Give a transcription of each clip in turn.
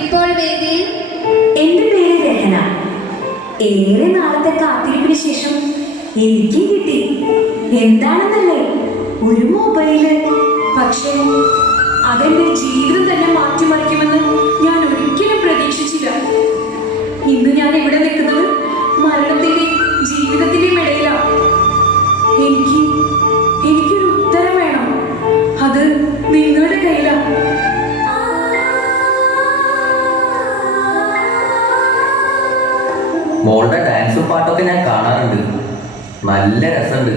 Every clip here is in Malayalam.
ഇപ്പോൾ വേദി. എന്റെ പേര് രഹന. ഏറെ നാളത്തെ കാത്തിരിപ്പിന് ശേഷം എനിക്കും കിട്ടി. എന്താണെന്നല്ലേ, ഒരു മൊബൈല്. പക്ഷേ അതെന്റെ ജീവിതം തന്നെ മാറ്റിമറിക്കുമെന്ന് ഞാൻ ഒരിക്കലും പ്രതീക്ഷിച്ചില്ല. ഇന്ന് ഞാൻ ഇവിടെ നിൽക്കുന്നത് മരണത്തിന്റെയും ജീവിതത്തിന്റെയും ഇടയിലാണ്. എനിക്കൊരു ഉത്തരം വേണം. അത് നിങ്ങളുടെ കയ്യിലാണ്. മോളുടെ ഡാൻസും പാട്ടൊക്കെ ഞാൻ കാണാറുണ്ട്. നല്ല രസമുണ്ട്.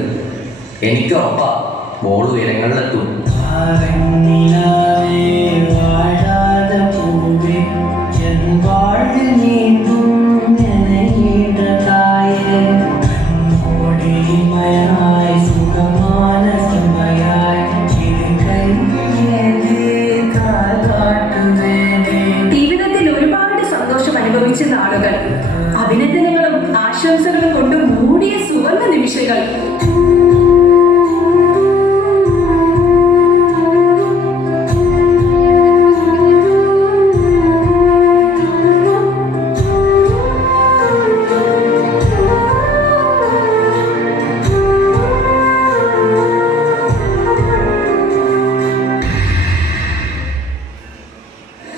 എനിക്ക് ഉറപ്പാ മോള് ഉയരങ്ങളിലെത്തും. ജീവിതത്തിൽ ഒരുപാട് സന്തോഷം അനുഭവിച്ച നാളുകൾ, അഭിനന്ദനങ്ങളും ആശംസകളും കൊണ്ട് മൂടിയ സുവർണ നിമിഷങ്ങൾ.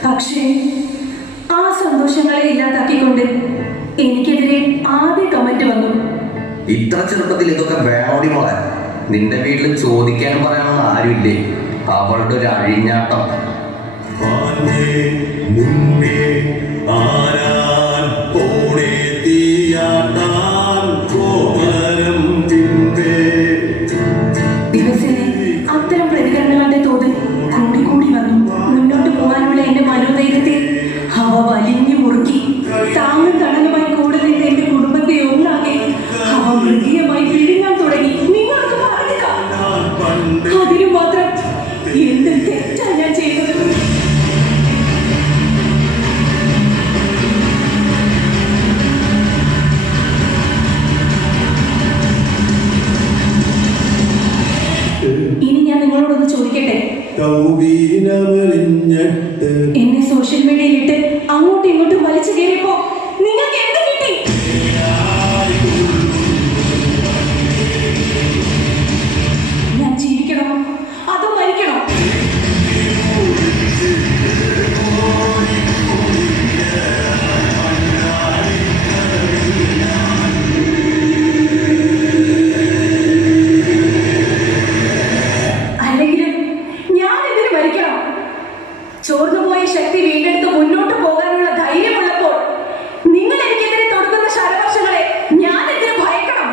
പക്ഷേ ആ സന്തോഷങ്ങളെ ഇല്ലാതാക്കിക്കൊണ്ട് എനിക്കെതിരെ ആദ്യ കമന്റ് വന്നു. ഇത്ര ചെറുപ്പത്തിൽ ഇതൊക്കെ വേണോടി മോളെ? നിന്റെ വീട്ടിൽ ചോദിക്കാനും പറയാനൊന്നും ആരുമില്ലേ? അവളുടെ ഒരു അഴിഞ്ഞാട്ടം. ദിവസേന അത്തരം പ്രതികരണങ്ങളുടെ തോത് കൂടി വന്നു. മുന്നോട്ട് പോകാനുള്ള എന്റെ മനോധൈര്യത്തെ അവ വലിഞ്ഞു മുറുക്കി. താങ്ങും തണലുമായി കൂടെ നിന്ന് എന്റെ കുടുംബത്തെ ഒന്നാകെ അവ മൃഗീയമായി വിഴുങ്ങാൻ തുടങ്ങി. നിങ്ങൾക്ക് പറയുക, അതിനു മാത്രം എന്ത് തെറ്റാ ഞാൻ ചെയ്തത്? ഇനി ഞാൻ നിങ്ങളോടൊന്ന് ചോദിക്കട്ടെ. എന്നെ സോഷ്യൽ മീഡിയയിലിട്ട് അങ്ങോട്ടും ഇങ്ങോട്ടും വലിച്ചു കയറിയപ്പോ നിങ്ങൾക്ക് എന്ത് കിട്ടി? ഞാൻ ജീവിക്കണോ അതോ മരിക്കണോ? അല്ലെങ്കിലും ഞാൻ ഇതിന് മരിക്കണം. ചോർന്നുപോയ ശക്തി വീണ്ടെടുത്ത് മുന്നോട്ട് പോകാനുള്ള ധൈര്യമുള്ളപ്പോൾ നിങ്ങൾ എനിക്കെതിരെ തൊടുക്കുന്ന ശരവർഷങ്ങളെ ഞാൻ എന്തിനു ഭയക്കണം?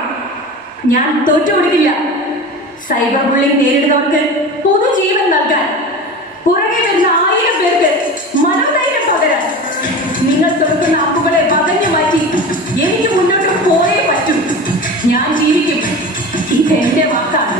ഞാൻ തോറ്റുകൊടുക്കില്ല. സൈബർ ബുള്ളിംഗ് നേരിടുന്നവർക്ക് പൊതുജീവൻ നൽകാൻ, പുറകെ വരുന്ന 1000 പേർക്ക് മനോധൈര്യം പകരാൻ നിങ്ങൾ തൊടുക്കുന്ന അപ്പുകളെ വകഞ്ഞു മാറ്റി എനിക്ക് മുന്നോട്ട് പോയേ പറ്റൂ. ഞാൻ ജീവിക്കും. ഇതെന്റെ വാക്കാണ്.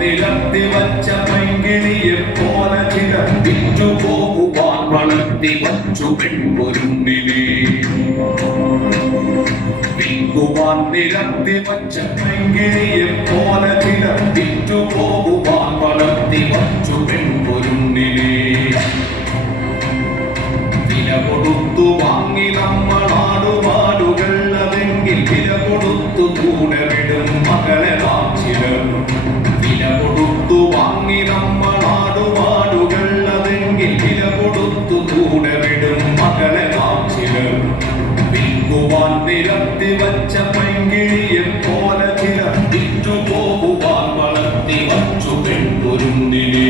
നിരത്തി വച്ച പൈങ്കിളിയെ പോലെ വിറ്റുപോകുവാൻ വളർത്തി വച്ചു പെൺപൊരുന്നിനെ. വിൽക്കുവാൻ നിരത്തി വച്ച പൈങ്കിളിയെ പോലെ വിറ്റുപോകുവാൻ വളർത്തി വച്ചു പെൺപൊരുന്നിനെ. വില കൊടുത്തു വാങ്ങി നമ്മളാടുപാടുകൾ, അതെങ്കിൽ വില കൊടുത്തു കൂടെ വിടും മകളെ ചിലർ. വില കൊടുത്തു വാങ്ങി വളർത്തി വച്ച പൈങ്കിളിയെ പോലെ ചില വിറ്റുപോകുവാൻ വളർത്തി വച്ചു പെൺകുരുന്നിനെ.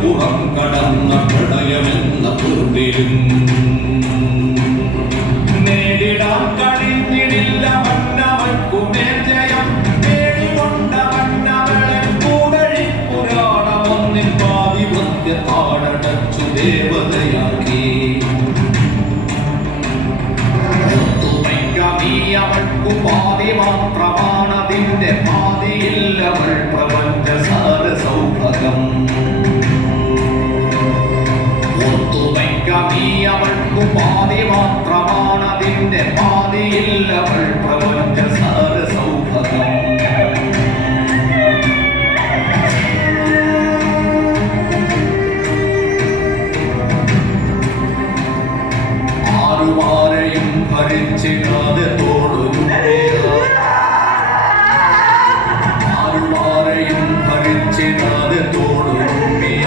പുറം കടന്ന പ്രണയമെന്ന പൂർത്തിലും നേരിടാൻ കഴിഞ്ഞിടില്ല മന്നവൾക്കു മേജയം. നേടികൊണ്ട മന്നവളെ കൂടഴി പുരാണമൊന്നിൽ പാതിപത്യ താടടച്ചു ദേവതയാക്കി. അവൾക്കു പാതി മാത്രമാണതിന്റെ പാതിയില്ലവൾ പ്രപഞ്ചസാര സൗഭകം. അവൾക്കു പാതി മാത്രമാണതിന്റെ പാതിയില്ലവൾ പ്രപഞ്ചസാര സൗഭകം. ആരുമാരെയും ഭരിച്ചിടാതെ ആരുമാരെയും ഭരിച്ചിടാതെ തോടുരുമ്പിയ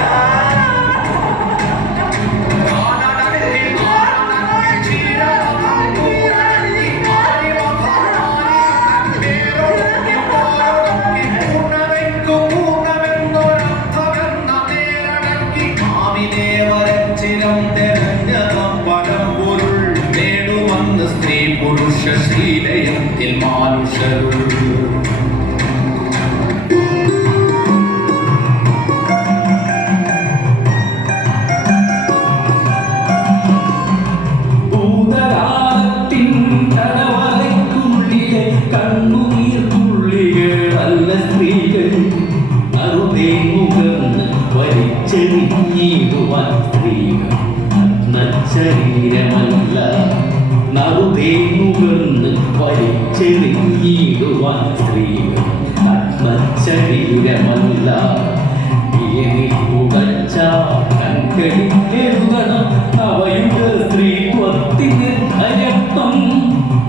ശ്രീലയത്തിൽ മാനുഷരുൾ ഭൂതരാത്തിൻ കണ്ണുനീർ തുള്ളികളല്ല സ്ത്രീകൾ. അറുതേ മുകർന്ന് വലിച്ചെറിഞ്ഞിടുവാൻ സ്ത്രീകൾ നഗ്നശരീരമല്ല. നറുതേ മുകർന്ന് വലിച്ചെറിഞ്ഞിടുവാൻ സ്ത്രീകൾ നഗ്നശരീരമല്ല. പുകച്ച കൺകളിലെഴുതണം നവയുഗ സ്ത്രീത്വത്തിന് അയത്വം.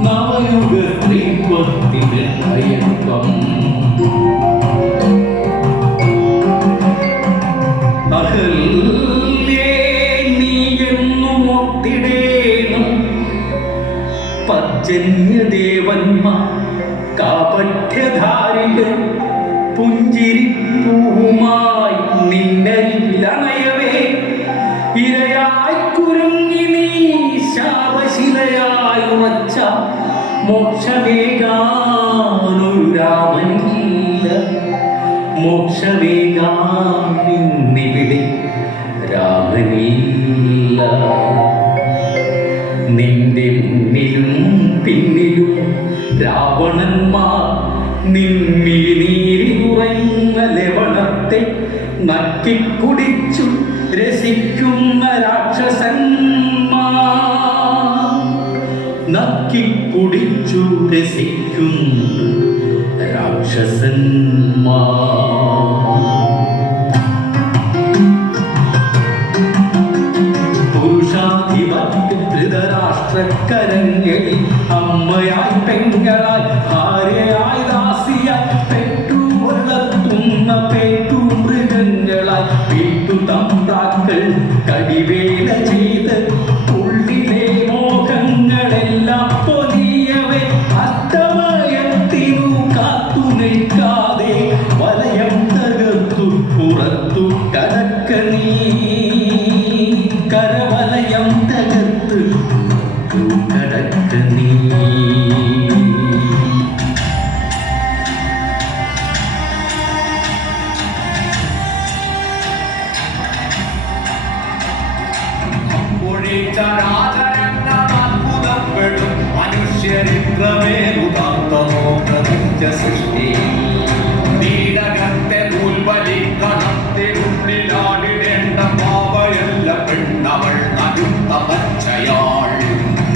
നവയുഗ സ്ത്രീത്വത്തിന് അയത്വം. അഹല്യേ നീ എന്നും ഒത്തിടേണം പർജന്യദേവന്മാർ കാപഠ്യധാരികൾ പുഞ്ചിരിപ്പൂവുമായി നിന്നരിലണയവേ. ഇരയായി കുരുങ്ങി നീ ശാപശിലയായി ഉറച്ച മോക്ഷമേകാനൊരു രാമനില്ല. മോക്ഷമേകാനിന്നിവിടെ രാമനില്ല. നിന്റെ മുന്നിലും പിന്നിലും രാവണന്മാർ നിൻമിഴിനീരിലുറയുന്ന ലവണത്തെ നക്കിക്കുടിച്ചു രസിക്കുന്ന രാക്ഷസന്മാർ. നക്കിക്കുടിച്ചു രസിക്കുന്ന രാക്ഷസന്മാർ. ധൃതരാഷ്ട്രക്കരങ്ങളിൽ അമ്മയായി പെങ്ങളായി ഭാര്യയായി ദാസിയായി പെറ്റു വളർത്തുന്ന പേറ്റു മൃഗങ്ങളായി വീട്ടു തമ്പ്രാക്കൾ കടിവേല ചെയ്ത് ഉള്ളിലെ മോഹങ്ങളെല്ലാം പൊലിയവേ അത്തമയത്തിനു കാത്തു നിൽക്കാതെ വലയം തകർത്തു പുറത്തു കടക്ക നീ കരവലയം തകർത്ത് കടക്ക നീ. അത്ഭുതപ്പെടും മനുഷ്യരിത്രമേറുതാന്തമോ പ്രപഞ്ച സൃഷ്ടി നീടകത്തെ നൂൽവലിക്കണത്തിനുള്ളിലാടിടേണ്ട പാവയല്ല പെണ്ണവൾ നടുത്ത പച്ചയാൾ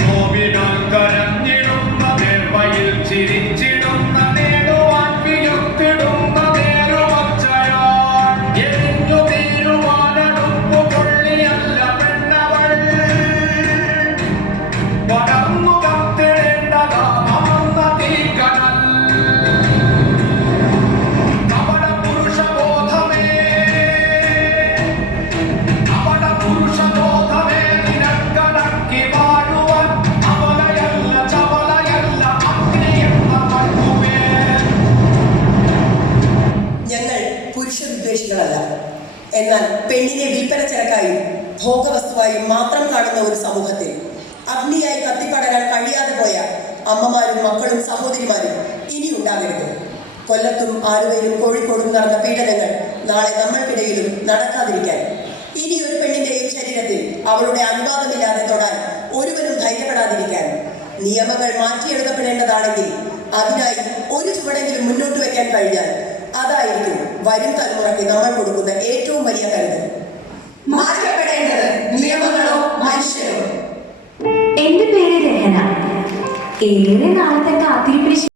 നോവിനാൽ കരഞ്ഞിടുന്ന നേർവയിൽ ചിരിച്ചിടുന്ന നേടുവാൻ വിയുത്തിടുന്ന നേരുമച്ചയാൾ എരിഞ്ഞു തീരുവാനടുപ്പു കൊള്ളിയല്ല പെണ്ണവൾ പടർന്നു കത്തിടേണ്ടതാ അമർന്ന തീക്കനൽ കപട പുരുഷബോധമേ നിനക്കടക്കി വാഴുവാൻ അവലയല്ല ചവലയല്ല അഗ്നിയെന്ന മണ്ണുമേ. ഞങ്ങൾ പുരുഷവിദ്വേഷികളല്ല. എന്നാൽ പെണ്ണിനെ വിൽപ്പന ചരക്കായും ഭോഗവസ്തുവായും മാത്രം കാണുന്ന ഒരു സമൂഹത്തിൽ അഗ്നിയായി കത്തിപ്പടരാൻ കഴിയാതെ പോയ അമ്മമാരും മക്കളും സഹോദരിമാരും ഇനി ഉണ്ടാകരുത്. കൊല്ലത്തും ആലുവയിലും കോഴിക്കോടും നടന്ന പീഡനങ്ങൾ നാളെ നമ്മൾക്കിടയിലും നടക്കാതിരിക്കാൻ ഇനി ഒരു പെണ്ണിന്റെയും ശരീരത്തിൽ അവളുടെ അനുവാദമില്ലാതെ തൊടാൻ ഒരുവനും ധൈര്യപ്പെടാതിരിക്കാൻ നിയമങ്ങൾ മാറ്റിയെഴുതപ്പെടേണ്ടതാണെങ്കിൽ അതിനായി ഒരു ചുവടെങ്കിലും മുന്നോട്ട് വെക്കാൻ കഴിഞ്ഞാൽ അതായിരിക്കും വരും തലമുറയ്ക്ക് നമ്മൾ കൊടുക്കുന്ന ഏറ്റവും വലിയ കരുതൽ. മാറ്റപ്പെടേണ്ടത് നിയമങ്ങളോ മനുഷ്യരോ. എന്റെ പേര് രഹന. ഏറെ നാളത്തെ കാത്തിരിപ്പിന്